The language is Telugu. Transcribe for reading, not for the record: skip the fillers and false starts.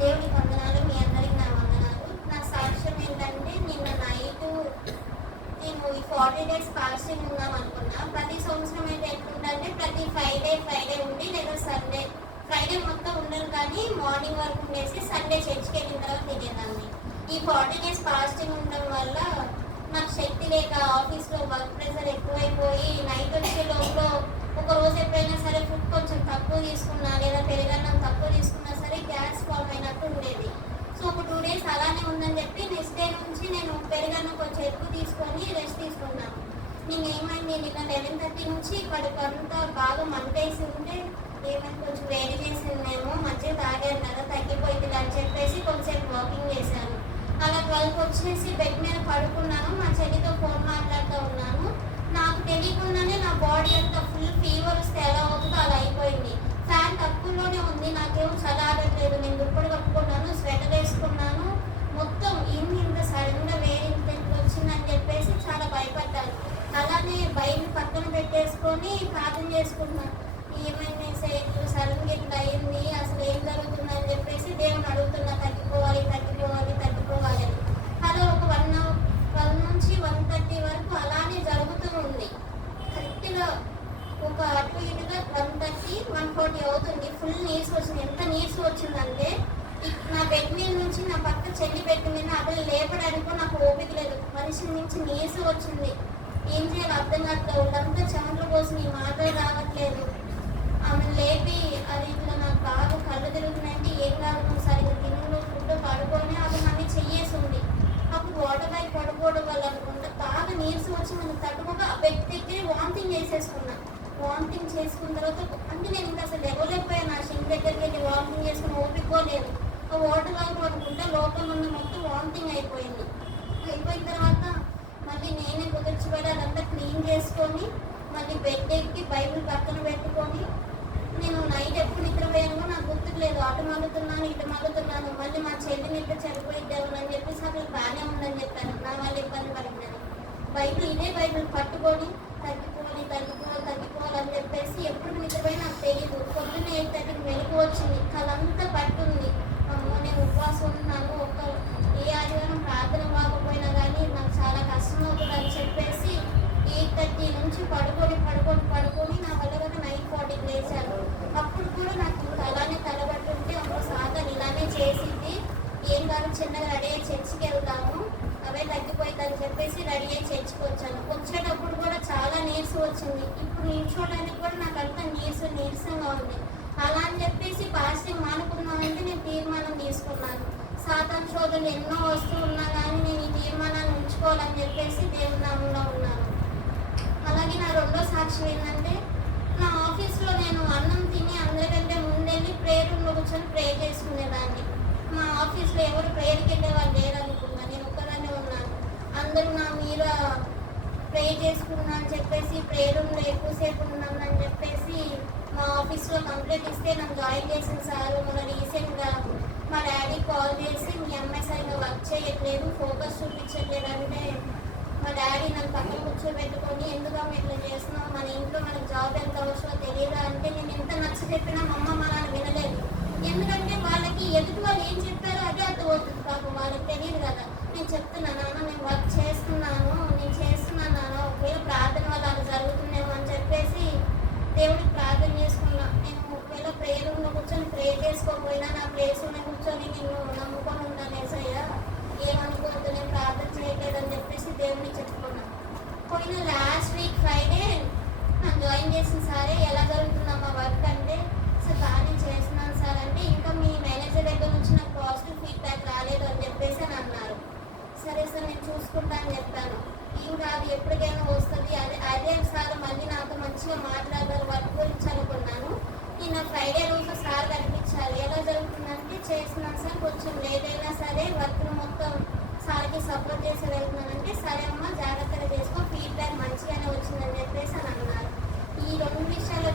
దేవునికి వందనాలు, మీ అందరికి నా వందనాలు. నా సాక్ష్యం ఏంటంటే నిన్న నైటు నేను ఈ 40 days ఫాస్టింగ్ ఉందాం అనుకున్నా. ప్రతి సంవత్సరం అయితే ఎట్లుందంటే ప్రతి ఫ్రైడే ఉండి లేదా సండే, ఫ్రైడే మొత్తం ఉండను కానీ మార్నింగ్ వరకు ఉండేసి సండే చర్చికి వెళ్ళిన తర్వాత తినేదాన్ని. ఈ 40 days ఫాస్టింగ్ ఉండడం వల్ల నాకు శక్తి లేక ఆఫీస్లో వర్క్ ప్రెషర్ ఎక్కువైపోయి నైట్ వచ్చే లోపల ఒక రోజు ఎప్పుడైనా సరే ఫుడ్ కొంచెం తక్కువ తీసుకున్నా లేదా పెరుగన్నం తక్కువ తీసుకున్నా సరే గ్యాస్ ఫామ్ అయినట్టు ఉండేది. సో ఒక 2 days అలానే ఉందని చెప్పి నెక్స్ట్ డే నుంచి నేను పెరుగన్నం కొంచెం ఎక్కువ తీసుకొని రెస్ట్ తీసుకున్నాను. నేను ఏమైంది, నిన్న 11:30 నుంచి ఇప్పటికి అంతా బాగా మంటేసి ఉంటే ఏమైనా కొంచెం వేడి చేసిందేమో, మధ్య తాగాను కదా తగ్గిపోయింది అని చెప్పేసి కొంచెంసేపు వాకింగ్ చేశాను. అలా 12కి వచ్చేసి బెడ్ మీద పడుకున్నాను. మా చెల్లితో ఫోన్ మాట్లాడుతూ ఉన్నాను. నాకు తెలియకుండానే నా బాడీ అంతా ఫుల్ ఫీవర్ వస్తే ఎలా అవుతుందో అలా అయిపోయింది. ఫ్యాన్ తక్కువలోనే ఉంది, నాకేమో చలాడట్లేదు. నేను దుప్పటి కప్పుకున్నాను, స్వెటర్ వేసుకున్నాను. మొత్తం ఇంత సడన్గా వేడి ఇంత వచ్చిందని చెప్పేసి చాలా భయపడ్డాను. అలానే బయట పక్కన పెట్టేసుకొని ప్రార్థన చేసుకుంటున్నాను. ఏమైంది ఇప్పుడు సడన్గా ఇట్లా అయింది, అసలు ఏం జరుగుతుందని చెప్పేసి దేవుని అడుగుతున్నా, తగ్గిపోవాలి అని. అలా ఒక 1 నుంచి 1:30 వరకు అలానే జరుగుతూ ఉంది. కరెక్ట్గా ఒక అటు ఇటుగా 1:30, 1:40 అవుతుంది. ఫుల్ నీర్స్ వచ్చింది. ఎంత నీర్స్ వచ్చిందంటే నా బెడ్ మీద నుంచి నా పక్క చెల్లి బెడ్ మీద అసలు లేపడానికి నాకు ఓపిక లేదు. మనిషి నుంచి నీర్స్ వచ్చింది. ఏం చేయాలో అర్థం కావట్లేదు. వాళ్ళంతా చెమటలు కోసం ఈ మాటలు రావట్లేదు. ఆమెను లేపి అది ఇట్లా నాకు బాగా కళ్ళు తిరుగుతున్నాయంటే ఏం కాదు, నువ్వు సరిగ్గా తిన్నులు ఫుడ్ పడుకొని అది మళ్ళీ చెయ్యేసి ఉంది. అప్పుడు వాటర్ బ్యాగ్ పడుకోవడం వల్ల అనుకుంటా బాగా నీరసం వచ్చి మనం తట్టుకోక ఆ బెడ్ దగ్గర వామిటింగ్ చేసేసుకున్నా. వామిటింగ్ చేసుకున్న తర్వాత అంటే నేను ఇంకా అసలు లేవలేకపోయాను. నా షింక్ దగ్గరికి వెళ్ళి వామిటింగ్ చేసుకుని ఓపికోలేదు. ఆ వాటర్ బ్యాగ్ పడుకుంటే లోపల ఉన్న మొత్తం వామిటింగ్ అయిపోయిన తర్వాత మళ్ళీ నేనే కుదిర్చిపెట్టి అదంతా క్లీన్ చేసుకొని మళ్ళీ బెడ్ ఎక్కి బైబిల్ పక్కన పెట్టుకొని నేను నైట్ ఎప్పుడు నిద్రపోయాను నాకు గుర్తుకు లేదు. అటు మలుతున్నాను. మళ్ళీ మా చెల్లి నిద్ర చనిపోయిద్దాము అని చెప్పేసి అసలు బాగానే ఉందని చెప్పాను. నా వాళ్ళు ఇబ్బంది పడిందని ఇదే బైబిల్ పట్టుకొని తగ్గిపోవాలని చెప్పేసి ఎప్పుడు నిద్రపోయి నాకు తెలియదు. పొద్దున్న 8:30 మెలకు వచ్చింది. కలంతా పట్టుంది. నేను ఉపవాసం ఉన్నాను. ఏ ఆదివారం ప్రార్థన కాకపోయినా కానీ నాకు చాలా కష్టం అవుతుంది అని చెప్పేసి 8:30 నుంచి పడుకొని నా వల్ల కదా 9:40 లేచాను. అప్పుడు కూడా నాకు ఇంకా అలానే తలబట్టుంటే అప్పుడు సాధన ఇలానే చేసింది. ఏం కాదు చిన్నగా రెడీ అయ్యి చర్చికి వెళ్తాము, అవే తగ్గిపోయిందని చెప్పేసి రెడీ అయ్యి చర్చికి వచ్చాను. వచ్చేటప్పుడు కూడా చాలా నీరసం వచ్చింది. ఇప్పుడు నిల్చోడానికి కూడా నాకు అంతా నీరసంగా ఉంది. అలా అని చెప్పేసి ఫాస్టింగ్ మానుకున్నామంటే నేను తీర్మానం తీసుకున్నాను. సాతాను శోధనలు ఎన్నో వస్తూ ఉన్నా కానీ నేను ఈ తీర్మానాన్ని ఉంచుకోవాలని చెప్పేసి దేవుని నామంలో ఉన్నాను. అలాగే నా రెండో సాక్ష్యం ఏంటంటే నా ఆఫీస్లో నేను అన్నం తిని అందరికంటే ముందెళ్ళి ప్రేయర్ రూమ్లో కూర్చొని ప్రే చేసుకునేదాన్ని. మా ఆఫీస్లో ఎవరు ప్రేయర్కి వెళ్ళే వాళ్ళు లేరనుకున్నా, నేను ఒక్కదాన్నే ఉన్నాను. అందరూ నా మీద ప్రే చేసుకున్నా అని చెప్పేసి ప్రేయర్ రూమ్లో ఎక్కువసేపు ఉన్నానని చెప్పేసి మా ఆఫీస్లో కంప్లైంట్ ఇస్తే నన్ను జాయిన్ చేసిన సారు మొన్న రీసెంట్గా మా డాడీ కాల్ చేసి మీ అమ్మాయి సరిగ్గా వర్క్ చేయట్లేదు, ఫోకస్ చూపించట్లేదు అంటే మా డాడీ నన్ను పక్కన కూర్చోబెట్టుకొని ఎందుకమ్మా ఇట్లా చేస్తున్నావు, మన ఇంట్లో మనకు జాబ్ ఎంత అవసరమో తెలియదా అంటే నేను ఎంత నచ్చ చెప్పినా మా అమ్మ మా నాన్న వినలేదు. ఎందుకంటే వాళ్ళకి ఎదుటి వాళ్ళు ఏం చెప్పారో అదే అర్థమవుతుంది. పాపం వాళ్ళకి తెలియదు కదా. నేను చెప్తున్నా నాన్న నేను వర్క్ చేస్తున్నాను నాన్న, ఒకవేళ ప్రార్థన వల్ల అది జరుగుతుందేమో అని చెప్పేసి దేవుడికి ప్రార్థన చేసుకున్నా. నేను ఒకవేళ ప్రేయర్ రూమ్లో కూర్చొని ప్రే చేసుకోకపోయినా నా ప్లేస్లో కూర్చొని నిన్ను నమ్ముకొని ఉంటాను ఏసయ్యా, ఏమనుకోవద్దు నేను ప్రార్థన చేయట్లేదని చెప్పేసి దేవుడిని చెప్పుకున్నాను. పోయిన లాస్ట్ వీక్ ఫ్రైడే నన్ను జాయిన్ చేసిన సారే ఎలా జరుగుతుందమ్మా వర్క్ అంటే సార్ బాగానే చేస్తున్నాను సార్ అంటే ఇంకా మీ మేనేజర్ దగ్గర నుంచి నాకు పాజిటివ్ ఫీడ్బ్యాక్ రాలేదు అని చెప్పేసి అని అన్నారు. సరే సార్ నేను చూసుకుంటా అని చెప్పాను. ఏం కాదు ఎప్పటికైనా వస్తుంది, అదే సార్ మళ్ళీ నాతో మంచిగా మాట్లాడారు వర్క్ గురించి అనుకున్నాను. నిన్న ఫ్రైడే రోజు సార్ కనిపించారు. ఎలా జరుగుతుందంటే చేస్తున్నాను సార్, కొంచెం లేట్ అయినా సరే వర్క్ మొత్తం సార్కి సపోర్ట్ చేసి వెళ్తున్నానంటే సరే అమ్మ జాగ్రత్తగా చేసుకో, ఫీడ్బ్యాక్ మంచిగానే వచ్చిందని చెప్పేసి అని అన్నారు. ఈ 2 విషయాల్లో